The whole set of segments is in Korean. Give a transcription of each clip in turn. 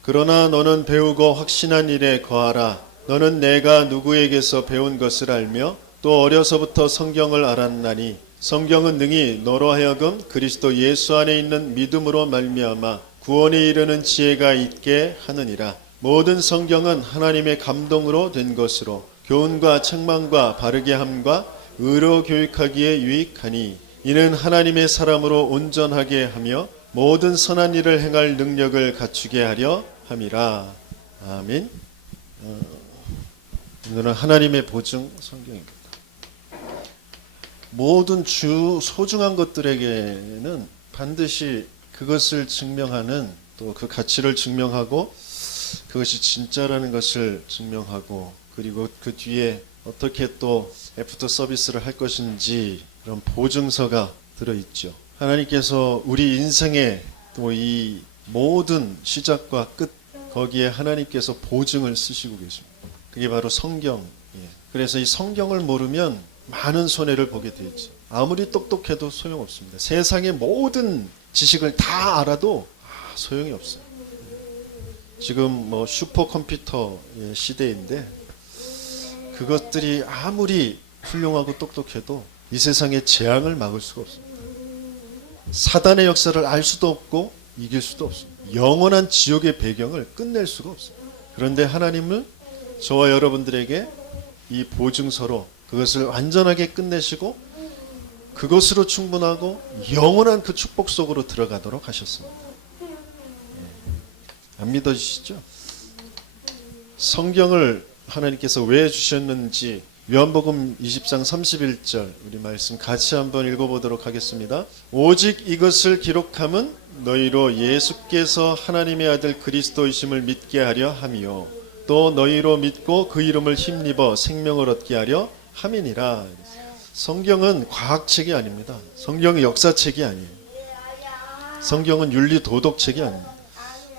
그러나 너는 배우고 확신한 일에 거하라. 너는 내가 누구에게서 배운 것을 알며 또 어려서부터 성경을 알았나니 성경은 능히 너로 하여금 그리스도 예수 안에 있는 믿음으로 말미암아 구원에 이르는 지혜가 있게 하느니라. 모든 성경은 하나님의 감동으로 된 것으로 교훈과 책망과 바르게 함과 의로 교육하기에 유익하니 이는 하나님의 사람으로 온전하게 하며 모든 선한 일을 행할 능력을 갖추게 하려 함이라. 아멘. 오늘은 하나님의 보증 성경입니다. 모든 소중한 것들에게는 반드시 그것을 증명하는, 또 그 가치를 증명하고 그것이 진짜라는 것을 증명하고, 그리고 그 뒤에 어떻게 또 애프터 서비스를 할 것인지 그런 보증서가 들어있죠. 하나님께서 우리 인생의 또 이 모든 시작과 끝, 거기에 하나님께서 보증을 쓰시고 계십니다. 그게 바로 성경. 그래서 이 성경을 모르면 많은 손해를 보게 되죠. 아무리 똑똑해도 소용없습니다. 세상의 모든 지식을 다 알아도 소용이 없어요. 지금 뭐 슈퍼컴퓨터의 시대인데 그것들이 아무리 훌륭하고 똑똑해도 이 세상의 재앙을 막을 수가 없습니다. 사단의 역사를 알 수도 없고 이길 수도 없습니다. 영원한 지옥의 배경을 끝낼 수가 없습니다. 그런데 하나님은 저와 여러분들에게 이 보증서로 그것을 완전하게 끝내시고 그것으로 충분하고 영원한 그 축복 속으로 들어가도록 하셨습니다. 안 믿어지시죠? 성경을 하나님께서 왜 주셨는지 요한복음 20장 31절 우리 말씀 같이 한번 읽어보도록 하겠습니다. 오직 이것을 기록함은 너희로 예수께서 하나님의 아들 그리스도이심을 믿게 하려 함이요 또 너희로 믿고 그 이름을 힘입어 생명을 얻게 하려 함이니라. 성경은 과학책이 아닙니다. 성경은 역사책이 아니에요. 성경은 윤리 도덕책이 아닙니다.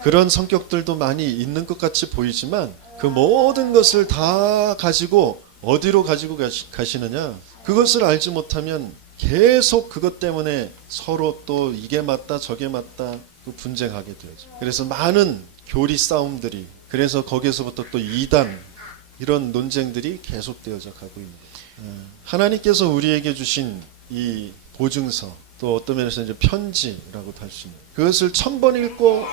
그런 성격들도 많이 있는 것 같이 보이지만 그 모든 것을 다 가지고 어디로 가지고 가시느냐? 그것을 알지 못하면 계속 그것 때문에 서로 또 이게 맞다 저게 맞다 분쟁하게 되죠. 그래서 많은 교리 싸움들이, 그래서 거기에서부터 또 이단, 이런 논쟁들이 계속되어져 가고 있는 거예요. 하나님께서 우리에게 주신 이 보증서, 또 어떤 면에서 이제 편지라고도 할 수 있는, 그것을 1000번 읽고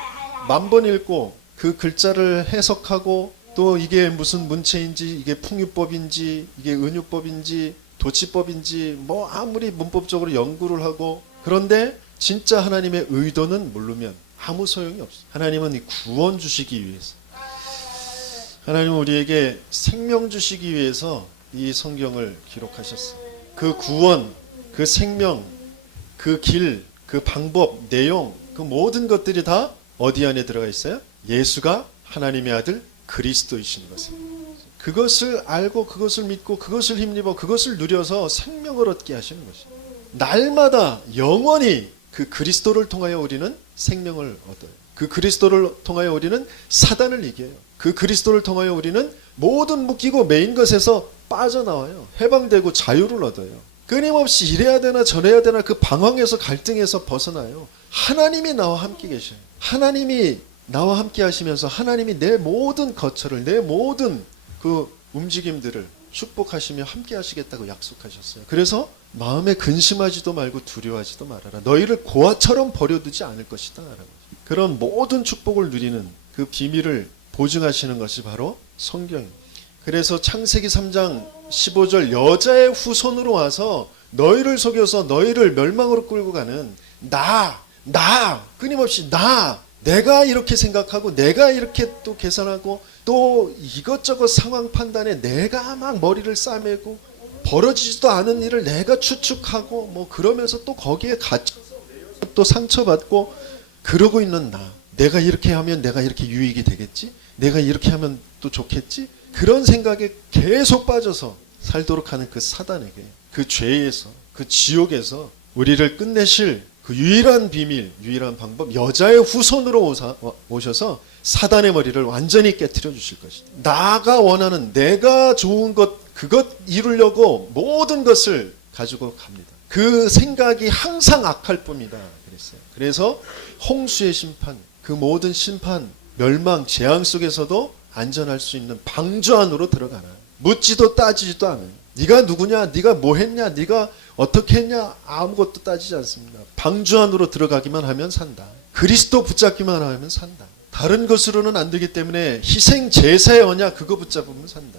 10,000번 읽고 그 글자를 해석하고 또 이게 무슨 문체인지, 이게 풍유법인지, 이게 은유법인지, 도치법인지 뭐 아무리 문법적으로 연구를 하고, 그런데 진짜 하나님의 의도는 모르면 아무 소용이 없어요. 하나님은 이 구원 주시기 위해서, 하나님은 우리에게 생명 주시기 위해서 이 성경을 기록하셨어요. 그 구원, 그 생명, 그 길, 그 방법, 내용, 그 모든 것들이 다 어디 안에 들어가 있어요? 예수가 하나님의 아들 그리스도이신 것을, 그것을 알고 그것을 믿고 그것을 힘입어 그것을 누려서 생명을 얻게 하시는 것입니다. 날마다 영원히 그 그리스도를 통하여 우리는 생명을 얻어요. 그 그리스도를 통하여 우리는 사단을 이겨요. 그 그리스도를 통하여 우리는 모든 묶이고 매인 것에서 빠져나와요. 해방되고 자유를 얻어요. 끊임없이 이래야 되나 저래야 되나 그 방황에서, 갈등에서 벗어나요. 하나님이 나와 함께 계셔요. 하나님이 나와 함께 하시면서 하나님이 내 모든 거처를, 내 모든 그 움직임들을 축복하시며 함께 하시겠다고 약속하셨어요. 그래서 마음에 근심하지도 말고 두려워하지도 말아라. 너희를 고아처럼 버려두지 않을 것이다 라고. 그런 모든 축복을 누리는 그 비밀을 보증하시는 것이 바로 성경입니다. 그래서 창세기 3장 15절 여자의 후손으로 와서 너희를 속여서 너희를 멸망으로 끌고 가는 나 끊임없이 내가 이렇게 생각하고 내가 이렇게 또 계산하고 또 이것저것 상황 판단에 내가 막 머리를 싸매고 벌어지지도 않은 일을 내가 추측하고 뭐 그러면서 또 거기에 갇혀서 또 상처받고 그러고 있는 내가 이렇게 하면 내가 이렇게 유익이 되겠지? 내가 이렇게 하면 또 좋겠지? 그런 생각에 계속 빠져서 살도록 하는 그 사단에게, 그 죄에서, 그 지옥에서 우리를 끝내실 그 유일한 비밀, 유일한 방법, 여자의 후손으로 오셔서 사단의 머리를 완전히 깨트려 주실 것이다. 나가 원하는, 내가 좋은 것, 그것 이루려고 모든 것을 가지고 갑니다. 그 생각이 항상 악할 뿐이다 그랬어요. 그래서 홍수의 심판, 그 모든 심판, 멸망, 재앙 속에서도 안전할 수 있는 방주 안으로 들어가나. 묻지도 따지지도 않아요. 네가 누구냐, 네가 뭐 했냐, 네가 어떻게 했냐, 아무것도 따지지 않습니다. 방주 안으로 들어가기만 하면 산다. 그리스도 붙잡기만 하면 산다. 다른 것으로는 안 되기 때문에 희생 제사의 언약 그거 붙잡으면 산다.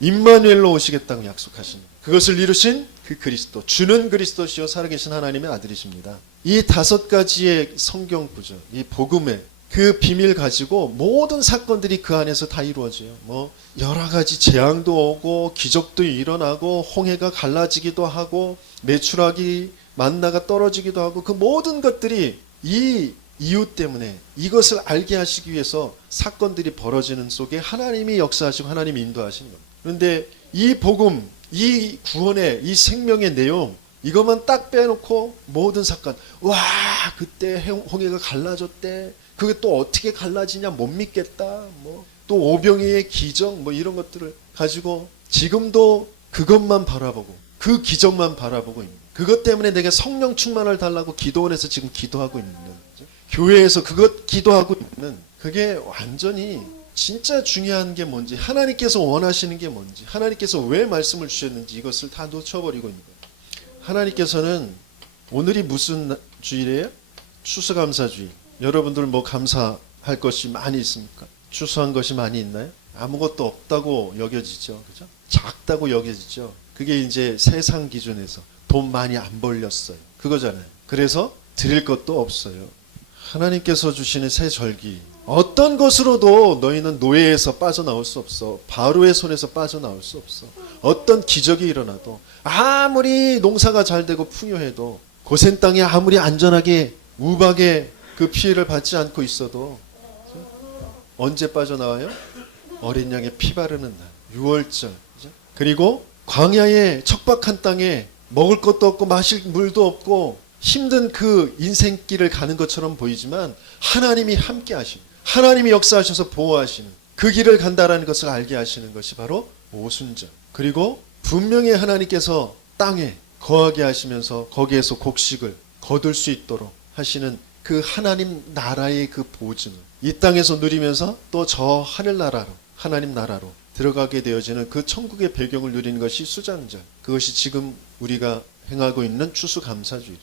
임마누엘로 오시겠다고 약속하신 그것을 이루신 그 그리스도, 주는 그리스도시요 살아계신 하나님의 아들이십니다. 이 5가지의 성경 구조, 이 복음의 그 비밀 가지고 모든 사건들이 그 안에서 다 이루어져요. 뭐 여러 가지 재앙도 오고 기적도 일어나고 홍해가 갈라지기도 하고 메추라기 만나가 떨어지기도 하고 그 모든 것들이 이 이유 때문에 이것을 알게 하시기 위해서 사건들이 벌어지는 속에 하나님이 역사하시고 하나님이 인도하시는 겁니다. 그런데 이 복음, 이 구원의 이 생명의 내용 이것만 딱 빼놓고 모든 사건, 와 그때 홍해가 갈라졌대, 그게 또 어떻게 갈라지냐 못 믿겠다, 뭐 또 오병이의 기적 뭐 이런 것들을 가지고 지금도 그것만 바라보고 그 기적만 바라보고 있는, 그것 때문에 내게 성령 충만을 달라고 기도원에서 지금 기도하고 있는, 교회에서 그것 기도하고 있는, 그게 완전히 진짜 중요한 게 뭔지, 하나님께서 원하시는 게 뭔지, 하나님께서 왜 말씀을 주셨는지 이것을 다 놓쳐버리고 있는 거예요. 하나님께서는 오늘이 무슨 주일이에요? 추수감사주일. 여러분들 뭐 감사할 것이 많이 있습니까? 추수한 것이 많이 있나요? 아무것도 없다고 여겨지죠. 그죠? 작다고 여겨지죠. 그게 이제 세상 기준에서 돈 많이 안 벌렸어요. 그거잖아요. 그래서 드릴 것도 없어요. 하나님께서 주시는 새 절기, 어떤 것으로도 너희는 노예에서 빠져나올 수 없어. 바로의 손에서 빠져나올 수 없어. 어떤 기적이 일어나도, 아무리 농사가 잘 되고 풍요해도, 고센 땅에 아무리 안전하게 우박의 그 피해를 받지 않고 있어도 언제 빠져나와요? 어린 양의 피 바르는 날, 6월절. 그리고 광야의 척박한 땅에 먹을 것도 없고 마실 물도 없고 힘든 그 인생길을 가는 것처럼 보이지만 하나님이 함께 하시는, 하나님이 역사하셔서 보호하시는 그 길을 간다라는 것을 알게 하시는 것이 바로 오순절. 그리고 분명히 하나님께서 땅에 거하게 하시면서 거기에서 곡식을 거둘 수 있도록 하시는 그 하나님 나라의 그 보증을 이 땅에서 누리면서 또 저 하늘나라로, 하나님 나라로 들어가게 되어지는 그 천국의 배경을 누리는 것이 수장절. 그것이 지금 우리가 행하고 있는 추수감사주일.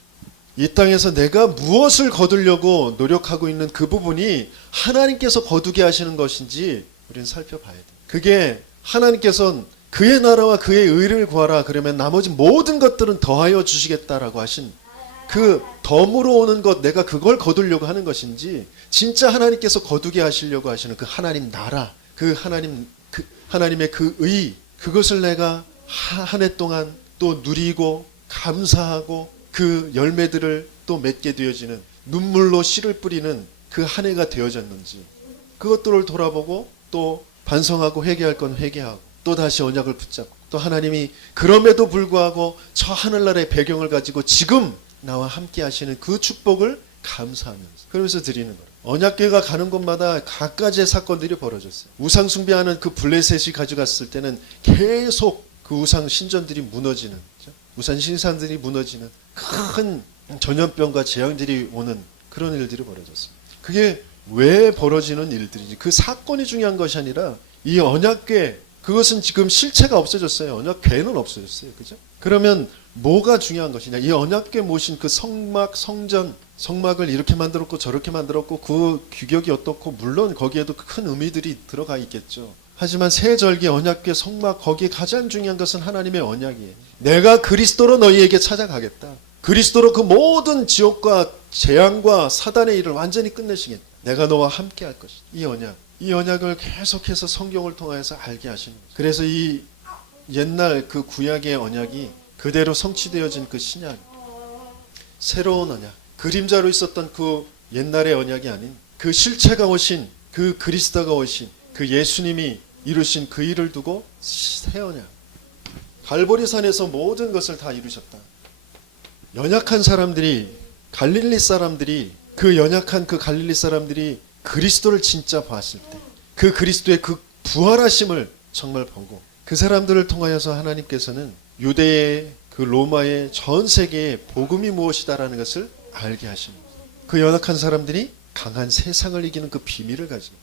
이 땅에서 내가 무엇을 거두려고 노력하고 있는 그 부분이 하나님께서 거두게 하시는 것인지 우리는 살펴봐야 돼. 그게 하나님께서는 그의 나라와 그의 의를 구하라 그러면 나머지 모든 것들은 더하여 주시겠다라고 하신 그 덤으로 오는 것, 내가 그걸 거두려고 하는 것인지 진짜 하나님께서 거두게 하시려고 하시는 그 하나님 나라, 그 하나님의 그 의, 그것을 내가 한 해 동안 또 누리고 감사하고 그 열매들을 또 맺게 되어지는, 눈물로 씨를 뿌리는 그 한 해가 되어졌는지 그것들을 돌아보고 또 반성하고 회개할 건 회개하고 또 다시 언약을 붙잡고 또 하나님이 그럼에도 불구하고 저 하늘나라의 배경을 가지고 지금 나와 함께 하시는 그 축복을 감사하면서 그러면서 드리는 거예요. 언약궤가 가는 곳마다 각가지의 사건들이 벌어졌어요. 우상 숭배하는 그 블레셋이 가져갔을 때는 계속 그 우상 신전들이 무너지는, 우상 신산들이 무너지는 큰 전염병과 재앙들이 오는 그런 일들이 벌어졌습니다. 그게 왜 벌어지는 일들인지, 그 사건이 중요한 것이 아니라 이 언약궤, 그것은 지금 실체가 없어졌어요. 언약궤는 없어졌어요. 그죠? 그러면 뭐가 중요한 것이냐? 이 언약궤 모신 그 성막, 성전, 성막을 이렇게 만들었고 저렇게 만들었고 그 규격이 어떻고, 물론 거기에도 큰 의미들이 들어가 있겠죠. 하지만 새 절기, 언약궤, 성막, 거기에 가장 중요한 것은 하나님의 언약이에요. 내가 그리스도로 너희에게 찾아가겠다. 그리스도로 그 모든 지옥과 재앙과 사단의 일을 완전히 끝내시겠다. 내가 너와 함께 할 것이다. 이 언약. 이 언약을 계속해서 성경을 통해서 알게 하시는 거죠. 그래서 이 옛날 그 구약의 언약이 그대로 성취되어진 그 신약, 새로운 언약, 그림자로 있었던 그 옛날의 언약이 아닌 그 실체가 오신 그 그리스도가 오신 그 예수님이 이루신 그 일을 두고 새 언약, 갈보리산에서 모든 것을 다 이루셨다. 연약한 사람들이, 갈릴리 사람들이, 그 연약한 그 갈릴리 사람들이 그리스도를 진짜 봤을 때 그 그리스도의 그 부활하심을 정말 보고 그 사람들을 통하여서 하나님께서는 유대의 그 로마의 전 세계의 복음이 무엇이다라는 것을 알게 하십니다. 그 연약한 사람들이 강한 세상을 이기는 그 비밀을 가지고.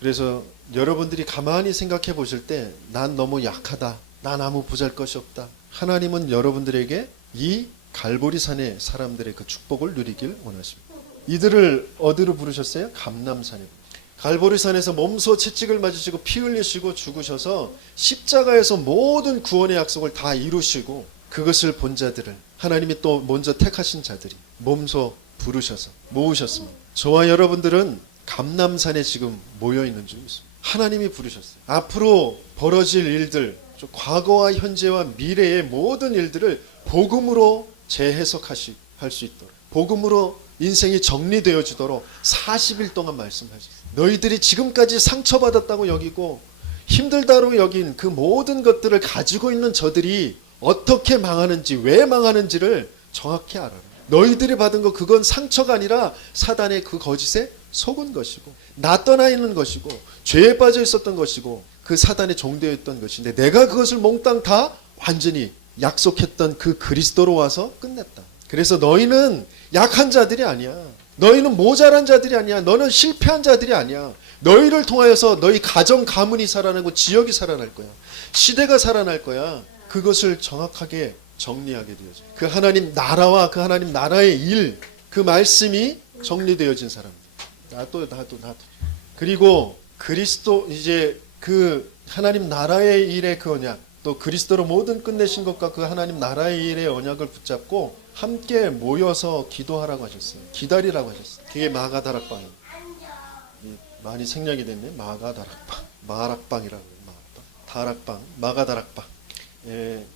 그래서 여러분들이 가만히 생각해 보실 때 난 너무 약하다. 난 아무 보잘것이 없다. 하나님은 여러분들에게 이 갈보리산의 사람들의 그 축복을 누리길 원하십니다. 이들을 어디로 부르셨어요? 감람산에. 갈보리산에서 몸소 채찍을 맞으시고 피 흘리시고 죽으셔서 십자가에서 모든 구원의 약속을 다 이루시고 그것을 본 자들을 하나님이 또 먼저 택하신 자들이 몸소 부르셔서 모으셨습니다. 저와 여러분들은 감람산에 지금 모여있는 중이십니다. 하나님이 부르셨어요. 앞으로 벌어질 일들, 과거와 현재와 미래의 모든 일들을 복음으로 재해석할 수 있도록, 복음으로 인생이 정리되어지도록 40일 동안 말씀하셨어요. 너희들이 지금까지 상처받았다고 여기고 힘들다고 여긴 그 모든 것들을 가지고 있는 저들이 어떻게 망하는지, 왜 망하는지를 정확히 알아라. 너희들이 받은 거 그건 상처가 아니라 사단의 그 거짓에 속은 것이고 나 떠나 있는 것이고 죄에 빠져 있었던 것이고 그 사단의 종되어 있던 것인데 내가 그것을 몽땅 다 완전히 약속했던 그 그리스도로 와서 끝냈다. 그래서 너희는 약한 자들이 아니야. 너희는 모자란 자들이 아니야. 너는 실패한 자들이 아니야. 너희를 통하여서 너희 가정 가문이 살아나고 지역이 살아날 거야. 시대가 살아날 거야. 그것을 정확하게 정리하게 되어져. 그 하나님 나라와 그 하나님 나라의 일, 그 말씀이 정리되어진 사람들. 나도. 그리고 그리스도 이제 그 하나님 나라의 일의 그 언약, 또 그리스도로 모든 끝내신 것과 그 하나님 나라의 일의 언약을 붙잡고 함께 모여서 기도하라고 하셨어요. 기다리라고 하셨어요. 그게 마가다락방입니다. 많이 생략이 됐네. 마가다락방, 마락방이라고 해요. 마락방, 다락방, 마가다락방. 예.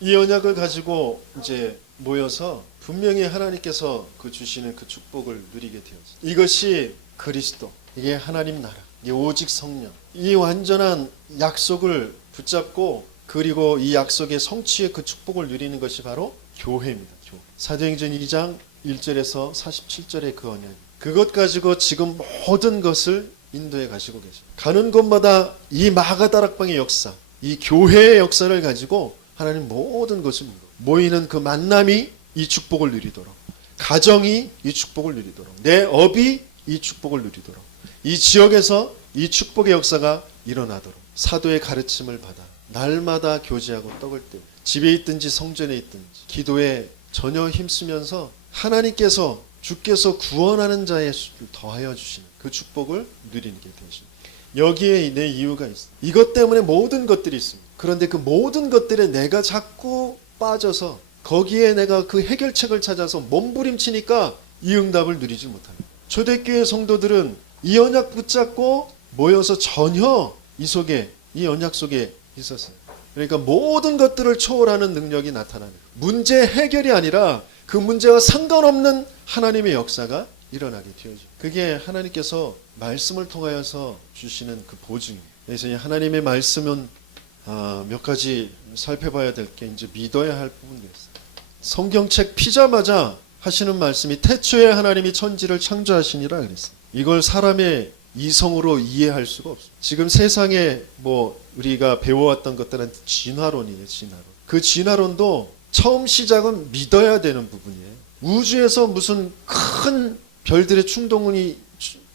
이 언약을 가지고 이제 모여서 분명히 하나님께서 그 주시는 그 축복을 누리게 되었어요. 이것이 그리스도, 이게 하나님 나라, 이게 오직 성령, 이 완전한 약속을 붙잡고 그리고 이 약속의 성취의 그 축복을 누리는 것이 바로 교회입니다. 교회. 사도행전 2장 1절에서 47절의 그 언약, 그것 가지고 지금 모든 것을 인도해 가시고 계십니다. 가는 곳마다 이 마가다락방의 역사, 이 교회의 역사를 가지고 하나님 모든 것을 모이는 그 만남이 이 축복을 누리도록, 가정이 이 축복을 누리도록, 내 업이 이 축복을 누리도록, 이 지역에서 이 축복의 역사가 일어나도록 사도의 가르침을 받아 날마다 교제하고 떡을 떼고 집에 있든지 성전에 있든지 기도에 전혀 힘쓰면서 하나님께서 주께서 구원하는 자의 수를 더하여 주시는 그 축복을 누리게 되십니다. 여기에 내 이유가 있습니다. 이것 때문에 모든 것들이 있습니다. 그런데 그 모든 것들에 내가 자꾸 빠져서 거기에 내가 그 해결책을 찾아서 몸부림치니까 이 응답을 누리지 못합니다. 초대교회 성도들은 이 언약 붙잡고 모여서 전혀 이 언약 속에 있었어요. 그러니까 모든 것들을 초월하는 능력이 나타나는, 문제 해결이 아니라 그 문제와 상관없는 하나님의 역사가 일어나게 되어져. 그게 하나님께서 말씀을 통하여서 주시는 그 보증입니다. 그래서 이 하나님의 말씀은 몇 가지 살펴봐야 될 게 이제 믿어야 할 부분이 있어요. 성경책 피자마자 하시는 말씀이 태초에 하나님이 천지를 창조하시니라 그랬어요. 이걸 사람의 이성으로 이해할 수가 없어요. 지금 세상에 우리가 배워왔던 것들은 진화론이에요. 진화론. 그 진화론도 처음 시작은 믿어야 되는 부분이에요. 우주에서 무슨 큰 별들의 충동이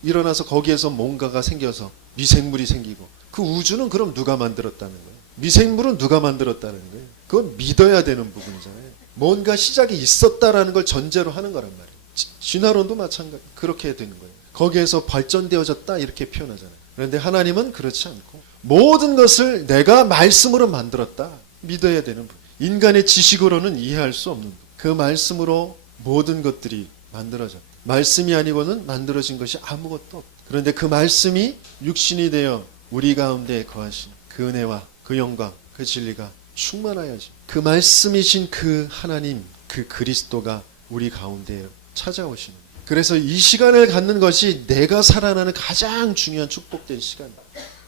일어나서 거기에서 뭔가가 생겨서 미생물이 생기고, 그 우주는 그럼 누가 만들었다는 거예요? 미생물은 누가 만들었다는 거예요? 그건 믿어야 되는 부분이잖아요. 뭔가 시작이 있었다라는 걸 전제로 하는 거란 말이에요. 진화론도 마찬가지, 그렇게 되는 거예요. 거기에서 발전되어졌다 이렇게 표현하잖아요. 그런데 하나님은 그렇지 않고 모든 것을 내가 말씀으로 만들었다 믿어야 되는 부분. 인간의 지식으로는 이해할 수 없는 부분. 그 말씀으로 모든 것들이 만들어졌다. 말씀이 아니고는 만들어진 것이 아무것도 없다. 그런데 그 말씀이 육신이 되어 우리 가운데 거하신 그 은혜와 그 영광, 그 진리가 충만하여지, 그 말씀이신 그 하나님, 그 그리스도가 우리 가운데 찾아오시는 거예요. 그래서 이 시간을 갖는 것이 내가 살아나는 가장 중요한 축복된 시간이에요.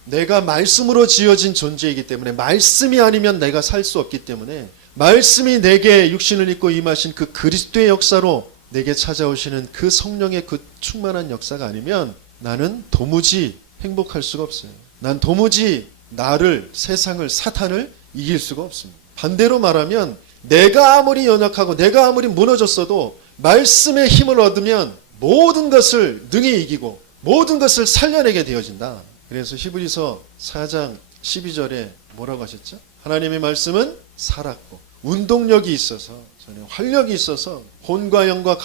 내가 말씀으로 지어진 존재이기 때문에, 말씀이 아니면 내가 살 수 없기 때문에, 말씀이 내게 육신을 입고 임하신 그 그리스도의 역사로 내게 찾아오시는 그 성령의 그 충만한 역사가 아니면 나는 도무지 행복할 수가 없어요. 난 도무지 나를, 세상을, 사탄을 이길 수가 없습니다. 반대로 말하면 내가 아무리 연약하고 내가 아무리 무너졌어도 말씀의 힘을 얻으면 모든 것을 능히 이기고 모든 것을 살려내게 되어진다. 그래서 히브리서 4장 12절에 뭐라고 하셨죠? 하나님의 말씀은 살았고 운동력이 있어서 전에 활력이 있어서 혼과 영과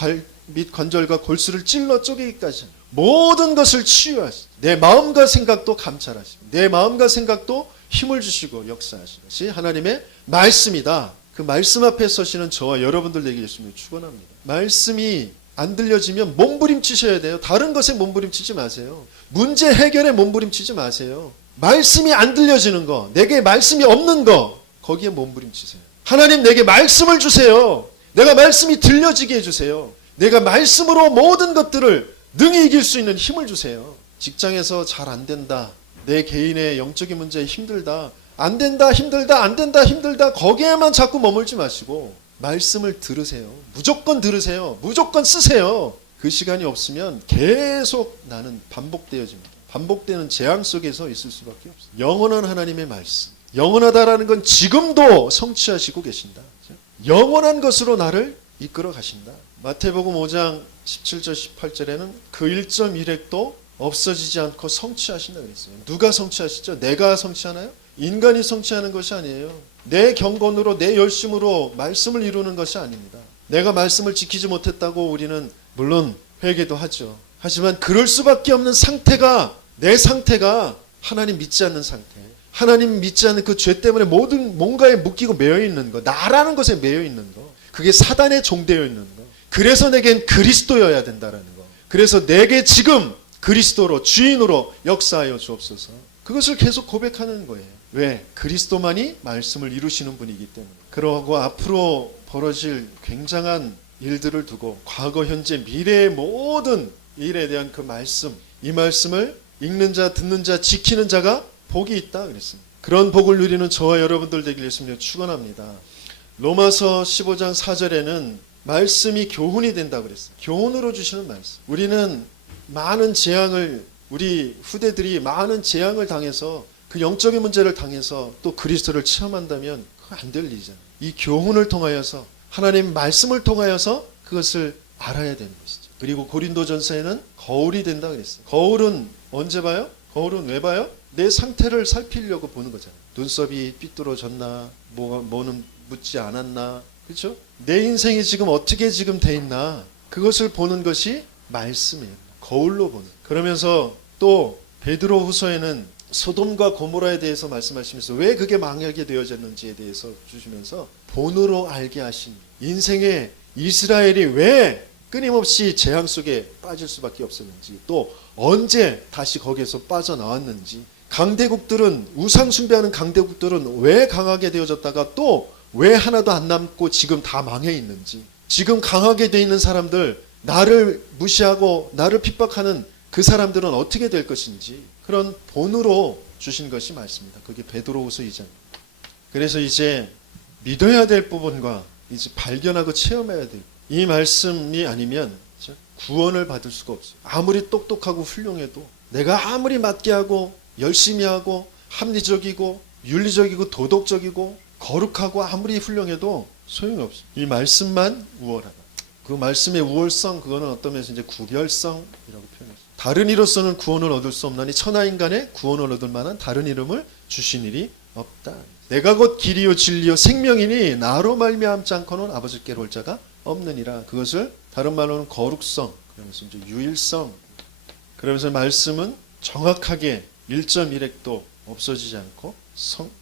및 관절과 골수를 찔러 쪼개기까지 모든 것을 치유하시고 내 마음과 생각도 감찰하시고 내 마음과 생각도 힘을 주시고 역사하시는 것이 하나님의 말씀이다. 그 말씀 앞에 서시는 저와 여러분들 되게 예수님을 축원합니다. 말씀이 안 들려지면 몸부림치셔야 돼요. 다른 것에 몸부림치지 마세요. 문제 해결에 몸부림치지 마세요. 말씀이 안 들려지는 거, 내게 말씀이 없는 거, 거기에 몸부림치세요. 하나님 내게 말씀을 주세요. 내가 말씀이 들려지게 해주세요. 내가 말씀으로 모든 것들을 능히 이길 수 있는 힘을 주세요. 직장에서 잘 안 된다. 내 개인의 영적인 문제에 힘들다. 안 된다, 힘들다, 안 된다, 힘들다. 거기에만 자꾸 머물지 마시고 말씀을 들으세요. 무조건 들으세요. 무조건 쓰세요. 그 시간이 없으면 계속 나는 반복되어집니다. 반복되는 재앙 속에서 있을 수밖에 없어요. 영원한 하나님의 말씀. 영원하다라는 건 지금도 성취하시고 계신다. 영원한 것으로 나를 이끌어 가신다. 마태복음 5장 17절 18절에는 그 1.1핵도 없어지지 않고 성취하신다 그랬어요. 누가 성취하시죠? 내가 성취하나요? 인간이 성취하는 것이 아니에요. 내 경건으로 내 열심으로 말씀을 이루는 것이 아닙니다. 내가 말씀을 지키지 못했다고 우리는 물론 회개도 하죠. 하지만 그럴 수밖에 없는 상태가 내 상태가 하나님 믿지 않는 상태. 하나님 믿지 않는 그 죄 때문에 모든 뭔가에 묶이고 매여 있는 거, 나라는 것에 매여 있는 거, 그게 사단에 종되어 있는 거. 그래서 내겐 그리스도여야 된다라는 거. 그래서 내게 지금 그리스도로 주인으로 역사하여 주옵소서. 그것을 계속 고백하는 거예요. 왜? 그리스도만이 말씀을 이루시는 분이기 때문에. 그러고 앞으로 벌어질 굉장한 일들을 두고 과거, 현재, 미래의 모든 일에 대한 그 말씀, 이 말씀을 읽는 자, 듣는 자, 지키는 자가 복이 있다 그랬습니다. 그런 복을 누리는 저와 여러분들 되길 예수님을 축원합니다. 로마서 15장 4절에는 말씀이 교훈이 된다 그랬어요. 교훈으로 주시는 말씀. 우리는 많은 재앙을, 우리 후대들이 많은 재앙을 당해서 그 영적인 문제를 당해서 또 그리스도를 체험한다면 그거 안 될 일이잖아요. 이 교훈을 통하여서 하나님 말씀을 통하여서 그것을 알아야 되는 것이죠. 그리고 고린도전서에는 거울이 된다 그랬어요. 거울은 언제 봐요? 거울은 왜 봐요? 내 상태를 살피려고 보는 거잖아요. 눈썹이 삐뚤어졌나, 뭐는 묻지 않았나, 그렇죠? 내 인생이 지금 어떻게 지금 돼 있나, 그것을 보는 것이 말씀이에요. 거울로 보는. 그러면서 또 베드로후서에는 소돔과 고모라에 대해서 말씀하시면서 왜 그게 망하게 되어졌는지에 대해서 주시면서 본으로 알게 하신 인생의 이스라엘이 왜 끊임없이 재앙 속에 빠질 수밖에 없었는지, 또 언제 다시 거기에서 빠져나왔는지, 강대국들은, 우상 숭배하는 강대국들은 왜 강하게 되어졌다가 또 왜 하나도 안 남고 지금 다 망해 있는지, 지금 강하게 돼 있는 사람들, 나를 무시하고 나를 핍박하는 그 사람들은 어떻게 될 것인지, 그런 본으로 주신 것이 말씀입니다. 그게 베드로후서 2장. 그래서 이제 믿어야 될 부분과 이제 발견하고 체험해야 될 이 말씀이 아니면 구원을 받을 수가 없어요. 아무리 똑똑하고 훌륭해도, 내가 아무리 맞게 하고 열심히 하고 합리적이고 윤리적이고 도덕적이고 거룩하고 아무리 훌륭해도 소용이 없어요. 이 말씀만 우월하다. 그 말씀의 우월성, 그거는 어떤 면에서 이제 구별성이라고 표현했어요. 다른 이로서는 구원을 얻을 수 없나니 천하인간의 구원을 얻을 만한 다른 이름을 주신 일이 없다. 내가 곧 길이요 진리요 생명이니 나로 말미암지 않고는 아버지께로 올 자가 없느니라. 그것을 다른 말로는 거룩성, 그러면서 이제 유일성. 그러면서 말씀은 정확하게 1.1핵도 없어지지 않고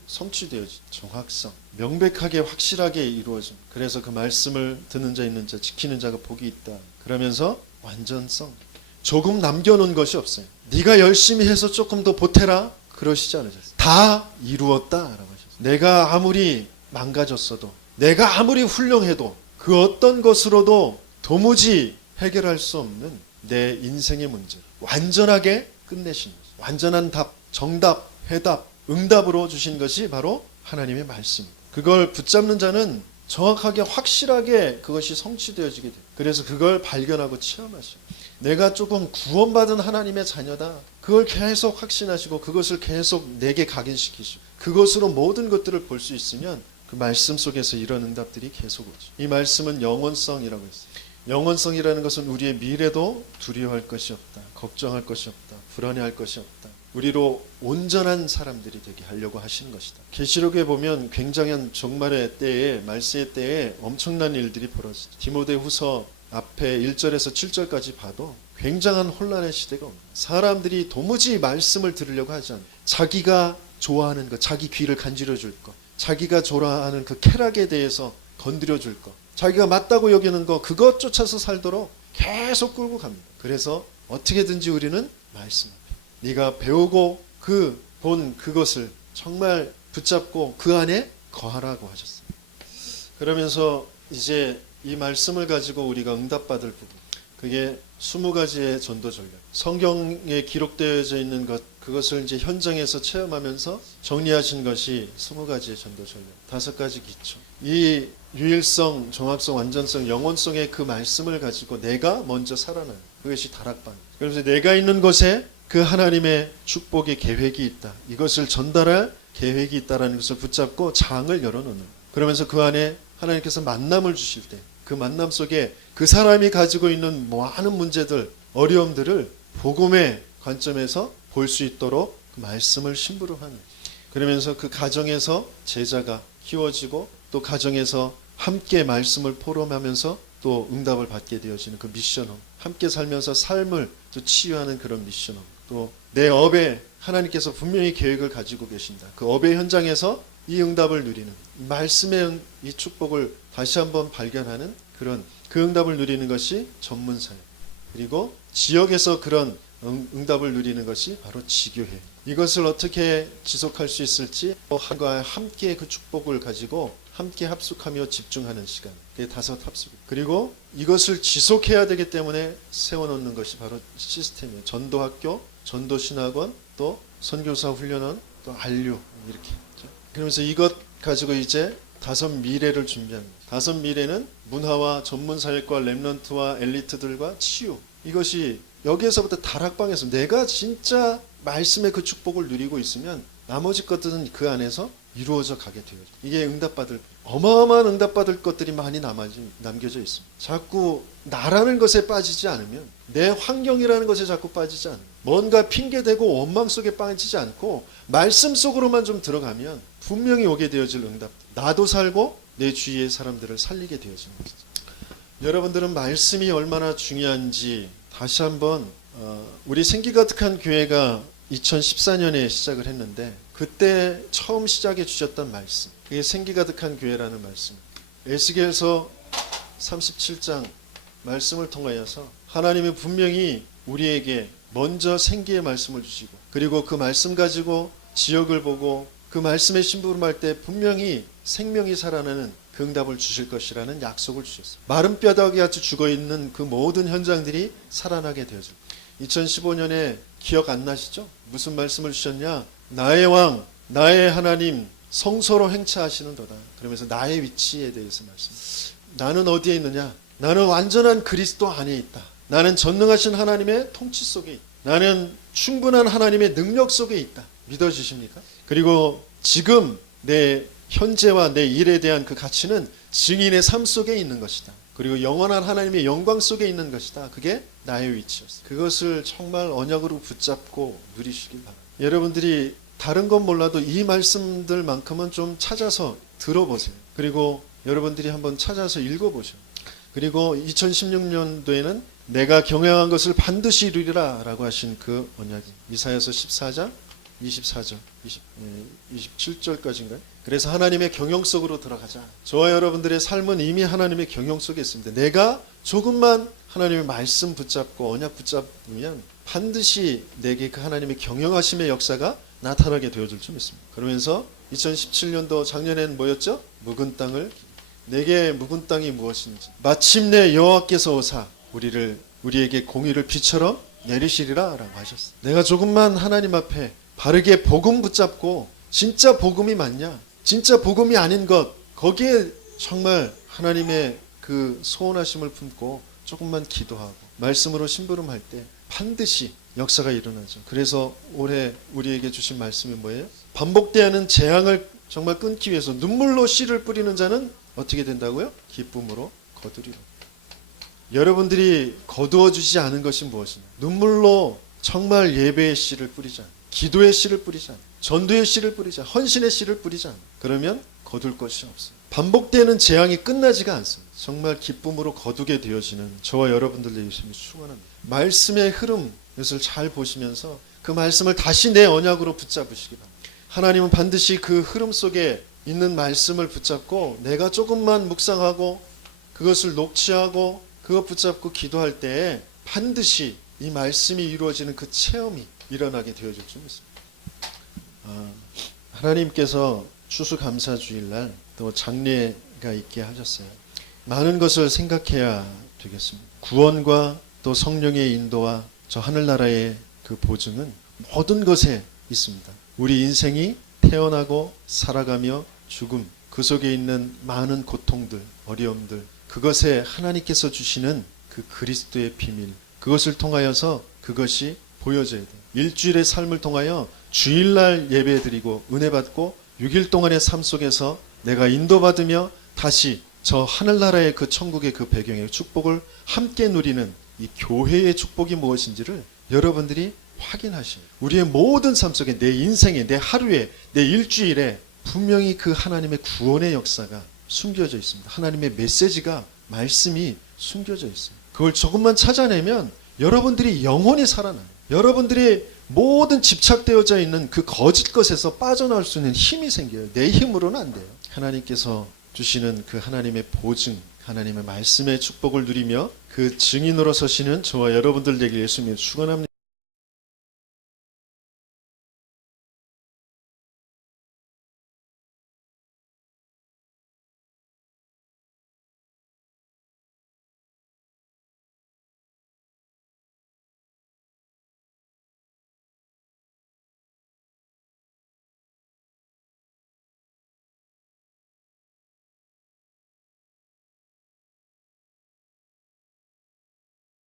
성취되어진 정확성, 명백하게 확실하게 이루어진. 그래서 그 말씀을 듣는 자 있는 자 지키는 자가 복이 있다. 그러면서 완전성, 조금 남겨놓은 것이 없어요. 네가 열심히 해서 조금 더 보태라 그러시지 않으셨어요. 다 이루었다라고 하셨어요. 내가 아무리 망가졌어도, 내가 아무리 훌륭해도 그 어떤 것으로도 도무지 해결할 수 없는 내 인생의 문제 완전하게 끝내신 거죠. 완전한 답, 정답, 해답, 응답으로 주신 것이 바로 하나님의 말씀입니다. 그걸 붙잡는 자는 정확하게 확실하게 그것이 성취되어지게 돼요. 그래서 그걸 발견하고 체험하시고, 내가 조금 구원받은 하나님의 자녀다, 그걸 계속 확신하시고 그것을 계속 내게 각인시키시고 그것으로 모든 것들을 볼 수 있으면 그 말씀 속에서 이런 응답들이 계속 오죠. 이 말씀은 영원성이라고 했어요. 영원성이라는 것은 우리의 미래도 두려워할 것이 없다. 걱정할 것이 없다. 불안해할 것이 없다. 우리로 온전한 사람들이 되게 하려고 하시는 것이다. 계시록에 보면 굉장한 종말의 때에, 말세의 때에 엄청난 일들이 벌어지죠. 디모데후서 앞에 1절에서 7절까지 봐도 굉장한 혼란의 시대가 옵니다. 사람들이 도무지 말씀을 들으려고 하지 않아요. 자기가 좋아하는 것, 자기 귀를 간지러 줄 것, 자기가 좋아하는 그 쾌락에 대해서 건드려 줄 것, 자기가 맞다고 여기는 거, 그것 쫓아서 살도록 계속 끌고 갑니다. 그래서 어떻게든지 우리는 말씀 앞에 네가 배우고 본 그것을 정말 붙잡고 그 안에 거하라고 하셨어요. 그러면서 이제 이 말씀을 가지고 우리가 응답받을 부분, 그게 20가지의 전도 전략, 성경에 기록되어져 있는 것, 그것을 이제 현장에서 체험하면서 정리하신 것이 20가지의 전도 전략, 5가지 기초. 이 유일성, 정확성, 완전성, 영원성의 그 말씀을 가지고 내가 먼저 살아나요. 그것이 다락방. 그래서 내가 있는 곳에 그 하나님의 축복의 계획이 있다. 이것을 전달할 계획이 있다라는 것을 붙잡고 장을 열어놓는. 그러면서 그 안에 하나님께서 만남을 주실 때 그 만남 속에 그 사람이 가지고 있는 많은 문제들, 어려움들을 복음의 관점에서 볼 수 있도록 그 말씀을 심부름 하는. 그러면서 그 가정에서 제자가 키워지고 또 가정에서 함께 말씀을 포럼하면서 또 응답을 받게 되어지는 그 미션홈. 함께 살면서 삶을 또 치유하는 그런 미션홈. 또 내 업에 하나님께서 분명히 계획을 가지고 계신다. 그 업의 현장에서 이 응답을 누리는, 말씀의 이 축복을 다시 한번 발견하는 그런 그 응답을 누리는 것이 전문사역. 그리고 지역에서 그런 응답을 누리는 것이 바로 지교회. 이것을 어떻게 지속할 수 있을지 한과 함께 그 축복을 가지고 함께 합숙하며 집중하는 시간. 그게 5 합숙. 그리고 이것을 지속해야 되기 때문에 세워놓는 것이 바로 시스템이에요. 전도학교, 전도신학원, 또 선교사 훈련원, 또 안류 이렇게. 그러면서 이것 가지고 이제 5 미래를 준비합니다. 5 미래는 문화와 전문사역과 렘넌트와 엘리트들과 치유. 이것이 여기에서부터 다락방에서 내가 진짜 말씀의 그 축복을 누리고 있으면 나머지 것들은 그 안에서 이루어져 가게 되어요. 이게 응답받을, 어마어마한 응답받을 것들이 많이 남겨져 있습니다. 자꾸 나라는 것에 빠지지 않으면, 내 환경이라는 것에 자꾸 빠지지 않으면, 뭔가 핑계대고 원망 속에 빠지지 않고 말씀 속으로만 좀 들어가면 분명히 오게 되어질 응답, 나도 살고 내 주위의 사람들을 살리게 되어지는 것이죠. 여러분들은 말씀이 얼마나 중요한지 다시 한번, 우리 생기가득한 교회가 2014년에 시작을 했는데 그때 처음 시작해 주셨던 말씀, 그게 생기가득한 교회라는 말씀. 에스겔서 37장 말씀을 통하여서 하나님이 분명히 우리에게 먼저 생기의 말씀을 주시고, 그리고 그 말씀 가지고 지역을 보고 그 말씀의 심부름할 때 분명히 생명이 살아나는 그 응답을 주실 것이라는 약속을 주셨어요. 마른 뼈다귀 같이 죽어있는 그 모든 현장들이 살아나게 되어질. 2015년에 기억 안 나시죠? 무슨 말씀을 주셨냐? 나의 왕, 나의 하나님 성소로 행차하시는도다. 그러면서 나의 위치에 대해서 말씀. 나는 어디에 있느냐? 나는 완전한 그리스도 안에 있다. 나는 전능하신 하나님의 통치 속에 있다. 나는 충분한 하나님의 능력 속에 있다. 믿어지십니까? 그리고 지금 내 현재와 내 일에 대한 그 가치는 증인의 삶 속에 있는 것이다. 그리고 영원한 하나님의 영광 속에 있는 것이다. 그게 나의 위치였어요. 그것을 정말 언약으로 붙잡고 누리시길 바랍니다. 여러분들이 다른 건 몰라도 이 말씀들만큼은 좀 찾아서 들어보세요. 그리고 여러분들이 한번 찾아서 읽어보세요. 그리고 2016년도에는 내가 경영한 것을 반드시 이루리라 라고 하신 그 언약이 이사야서 14장 24절 27절까지인가요? 그래서 하나님의 경영 속으로 들어가자. 저와 여러분들의 삶은 이미 하나님의 경영 속에 있습니다. 내가 조금만 하나님의 말씀 붙잡고 언약 붙잡으면 반드시 내게 그 하나님의 경영하심의 역사가 나타나게 되어줄 줄 믿습니다. 그러면서 2017년도 작년에는 뭐였죠? 묵은 땅을, 내게 묵은 땅이 무엇인지 마침내 여호와께서 오사 우리에게 공의를 비처럼 내리시리라 라고 하셨어요. 내가 조금만 하나님 앞에 바르게 복음 붙잡고, 진짜 복음이 맞냐, 진짜 복음이 아닌 것, 거기에 정말 하나님의 그 소원하심을 품고 조금만 기도하고 말씀으로 심부름할 때 반드시 역사가 일어나죠. 그래서 올해 우리에게 주신 말씀이 뭐예요? 반복되는 재앙을 정말 끊기 위해서 눈물로 씨를 뿌리는 자는 어떻게 된다고요? 기쁨으로 거두리라. 여러분들이 거두어 주지 않은 것이 무엇이냐? 눈물로 정말 예배의 씨를 뿌리자. 기도의 씨를 뿌리자. 전도의 씨를 뿌리자. 헌신의 씨를 뿌리자. 그러면 거둘 것이 없어요. 반복되는 재앙이 끝나지가 않습니다. 정말 기쁨으로 거두게 되어지는 저와 여러분들의 예수님이 축원합니다. 말씀의 흐름, 이것을 잘 보시면서 그 말씀을 다시 내 언약으로 붙잡으시기 바랍니다. 하나님은 반드시 그 흐름 속에 있는 말씀을 붙잡고 내가 조금만 묵상하고 그것을 녹취하고 그것 붙잡고 기도할 때에 반드시 이 말씀이 이루어지는 그 체험이 일어나게 되어질 줄 믿습니다. 하나님께서 추수감사주일날 또 장례가 있게 하셨어요. 많은 것을 생각해야 되겠습니다. 구원과 또 성령의 인도와 저 하늘나라의 그 보증은 모든 것에 있습니다. 우리 인생이 태어나고 살아가며 죽음, 그 속에 있는 많은 고통들, 어려움들, 그것에 하나님께서 주시는 그 그리스도의 비밀, 그것을 통하여서 그것이 보여져야 돼요. 일주일의 삶을 통하여 주일날 예배드리고 은혜 받고 6일 동안의 삶 속에서 내가 인도받으며 다시 저 하늘나라의 그 천국의 그 배경의 축복을 함께 누리는 이 교회의 축복이 무엇인지를 여러분들이 확인하시는, 우리의 모든 삶 속에, 내 인생에, 내 하루에, 내 일주일에 분명히 그 하나님의 구원의 역사가 숨겨져 있습니다. 하나님의 메시지가, 말씀이 숨겨져 있어요. 그걸 조금만 찾아내면 여러분들이 영혼이 살아나요. 여러분들이 모든 집착되어져 있는 그 거짓 것에서 빠져나올 수 있는 힘이 생겨요. 내 힘으로는 안 돼요. 하나님께서 주시는 그 하나님의 보증, 하나님의 말씀의 축복을 누리며 그 증인으로 서시는 저와 여러분들 되길 예수님이 축원합니다.